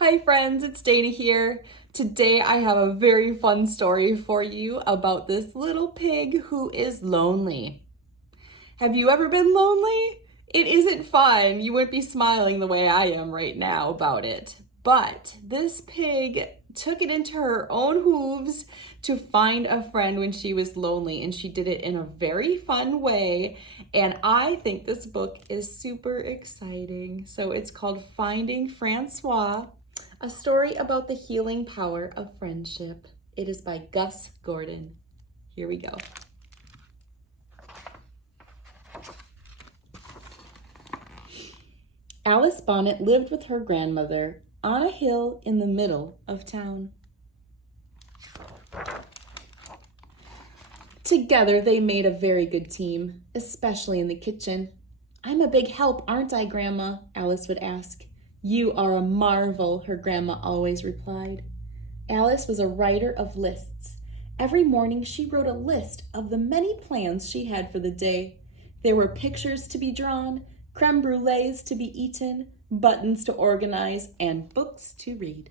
Hi friends, it's Dana here. Today I have a very fun story for you about this little pig who is lonely. Have you ever been lonely? It isn't fun. You wouldn't be smiling the way I am right now about it. But this pig took it into her own hooves to find a friend when she was lonely, and she did it in a very fun way. And I think this book is super exciting. So it's called Finding Francois, a story about the healing power of friendship. It is by Gus Gordon. Here we go. Alice Bonnet lived with her grandmother on a hill in the middle of town. Together they made a very good team, especially in the kitchen. "I'm a big help, aren't I, Grandma?" Alice would ask. "You are a marvel," her grandma always replied. Alice was a writer of lists. Every morning she wrote a list of the many plans she had for the day. There were pictures to be drawn, creme brulees to be eaten, buttons to organize, and books to read.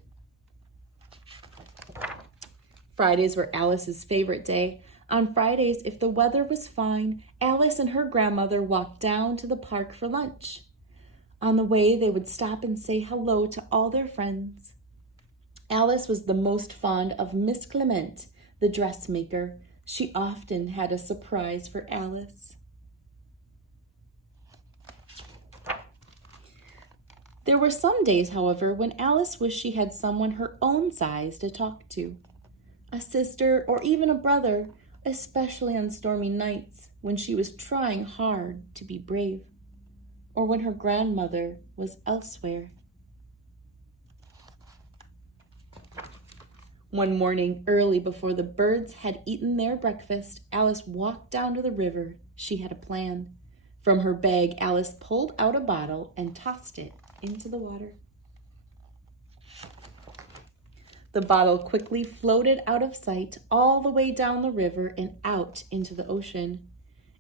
Fridays were Alice's favorite day. On Fridays, if the weather was fine, Alice and her grandmother walked down to the park for lunch. On the way, they would stop and say hello to all their friends. Alice was the most fond of Miss Clement, the dressmaker. She often had a surprise for Alice. There were some days, however, when Alice wished she had someone her own size to talk to. A sister or even a brother, especially on stormy nights when she was trying hard to be brave, or when her grandmother was elsewhere. One morning, early before the birds had eaten their breakfast, Alice walked down to the river. She had a plan. From her bag, Alice pulled out a bottle and tossed it into the water. The bottle quickly floated out of sight all the way down the river and out into the ocean.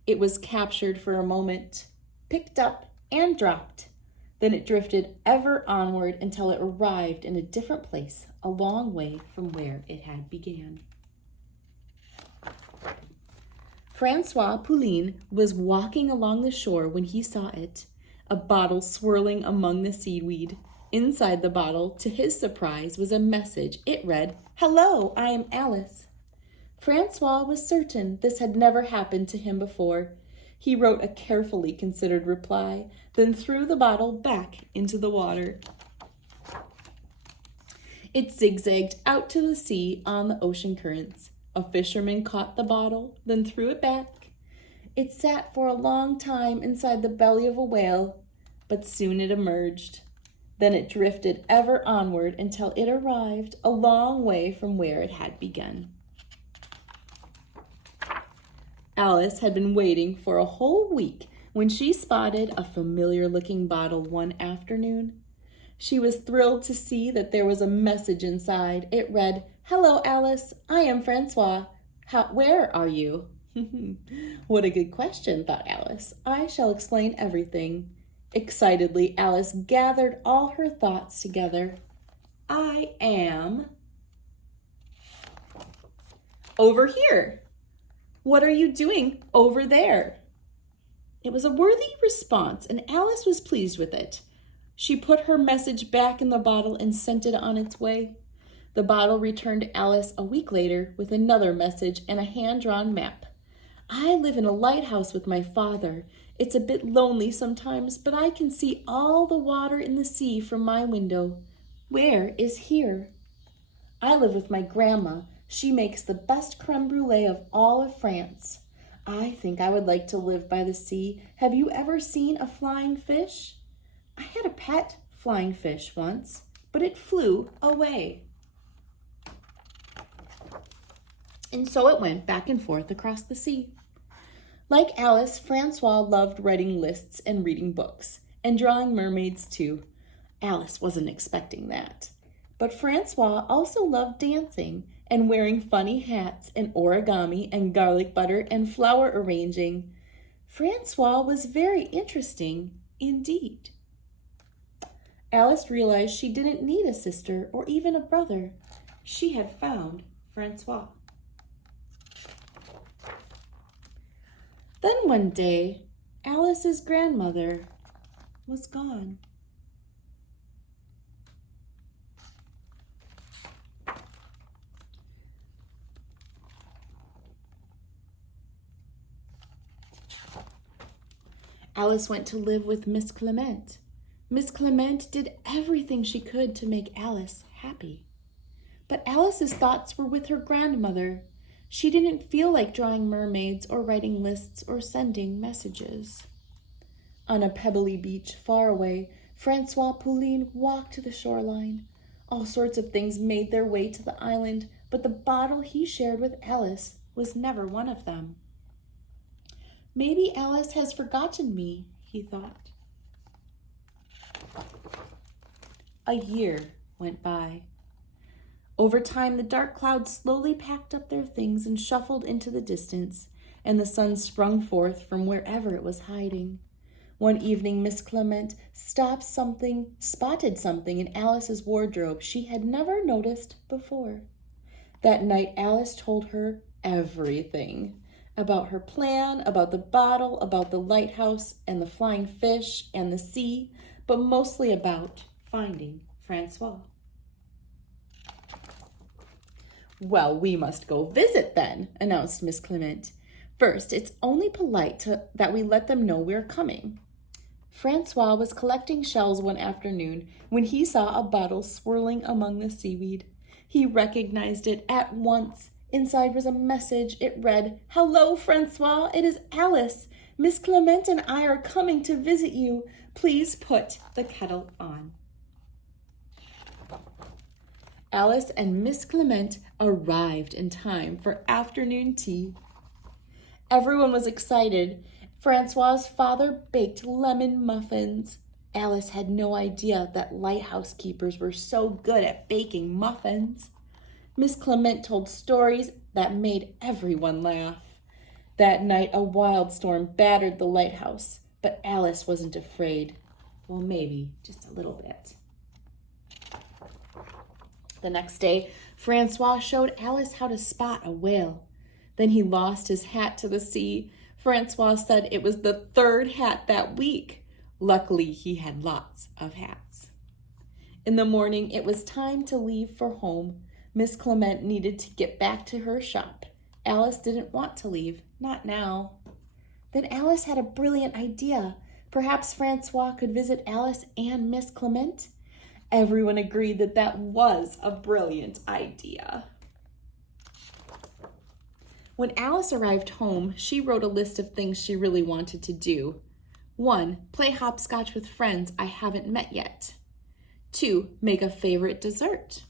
It was captured for a moment, picked up, and dropped. Then it drifted ever onward until it arrived in a different place, a long way from where it had began. Francois Poulin was walking along the shore when he saw it, a bottle swirling among the seaweed. Inside the bottle, to his surprise, was a message. It read, "Hello, I am Alice." Francois was certain this had never happened to him before. He wrote a carefully considered reply, then threw the bottle back into the water. It zigzagged out to the sea on the ocean currents. A fisherman caught the bottle, then threw it back. It sat for a long time inside the belly of a whale, but soon it emerged. Then it drifted ever onward until it arrived a long way from where it had begun. Alice had been waiting for a whole week when she spotted a familiar-looking bottle one afternoon. She was thrilled to see that there was a message inside. It read, "Hello, Alice. I am Francois. Where are you?" What a good question, thought Alice. "I shall explain everything." Excitedly, Alice gathered all her thoughts together. "I am over here. What are you doing over there?" It was a worthy response, and Alice was pleased with it. She put her message back in the bottle and sent it on its way. The bottle returned Alice a week later with another message and a hand-drawn map. "I live in a lighthouse with my father. It's a bit lonely sometimes, but I can see all the water in the sea from my window. Where is here? I live with my grandma. She makes the best creme brulee of all of France. I think I would like to live by the sea. Have you ever seen a flying fish? I had a pet flying fish once, but it flew away." And so it went back and forth across the sea. Like Alice, Francois loved writing lists and reading books, and drawing mermaids too. Alice wasn't expecting that. But Francois also loved dancing and wearing funny hats and origami and garlic butter and flower arranging. Francois was very interesting indeed. Alice realized she didn't need a sister or even a brother. She had found Francois. Then one day, Alice's grandmother was gone. Alice went to live with Miss Clement. Miss Clement did everything she could to make Alice happy. But Alice's thoughts were with her grandmother. She didn't feel like drawing mermaids or writing lists or sending messages. On a pebbly beach far away, Francois Pouline walked to the shoreline. All sorts of things made their way to the island, but the bottle he shared with Alice was never one of them. Maybe Alice has forgotten me, he thought. A year went by. Over time, the dark clouds slowly packed up their things and shuffled into the distance, and the sun sprung forth from wherever it was hiding. One evening, Miss Clement spotted something in Alice's wardrobe she had never noticed before. That night, Alice told her everything. About her plan, about the bottle, about the lighthouse and the flying fish and the sea, but mostly about finding Francois. Well, we must go visit then, announced Miss Clement. First, it's only polite that we let them know we're coming. Francois was collecting shells one afternoon when he saw a bottle swirling among the seaweed. He recognized it at once. Inside was a message. It read, "Hello, Francois. It is Alice. Miss Clement and I are coming to visit you. Please put the kettle on." Alice and Miss Clement arrived in time for afternoon tea. Everyone was excited. Francois's father baked lemon muffins. Alice had no idea that lighthouse keepers were so good at baking muffins. Miss Clement told stories that made everyone laugh. That night, a wild storm battered the lighthouse, but Alice wasn't afraid. Well, maybe just a little bit. The next day, Francois showed Alice how to spot a whale. Then he lost his hat to the sea. Francois said it was the third hat that week. Luckily, he had lots of hats. In the morning, it was time to leave for home. Miss Clement needed to get back to her shop. Alice didn't want to leave, not now. Then Alice had a brilliant idea. Perhaps Francois could visit Alice and Miss Clement? Everyone agreed that that was a brilliant idea. When Alice arrived home, she wrote a list of things she really wanted to do. 1, play hopscotch with friends I haven't met yet. 2, make a favorite dessert.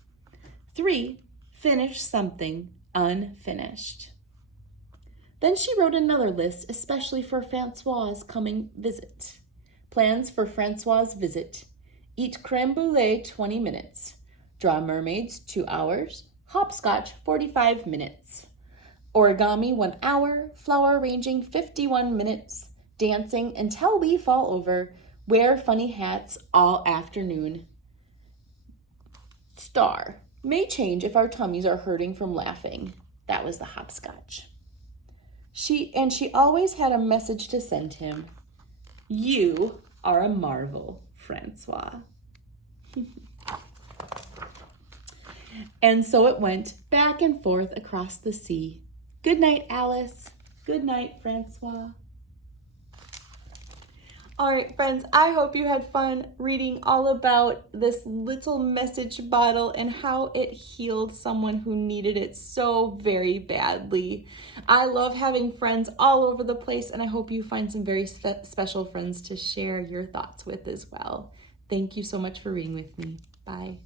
3, finish something unfinished. Then she wrote another list, especially for Francois's coming visit. Plans for Francois's visit. Eat creme brulee 20 minutes. Draw mermaids 2 hours. Hopscotch 45 minutes. Origami 1 hour. Flower arranging 51 minutes. Dancing until we fall over. Wear funny hats all afternoon. Star. May change if our tummies are hurting from laughing. That was the hopscotch. She always had a message to send him. You are a marvel, Francois. And so it went back and forth across the sea. Good night, Alice. Good night, Francois. All right, friends, I hope you had fun reading all about this little message bottle and how it healed someone who needed it so very badly. I love having friends all over the place, and I hope you find some very special friends to share your thoughts with as well. Thank you so much for reading with me. Bye.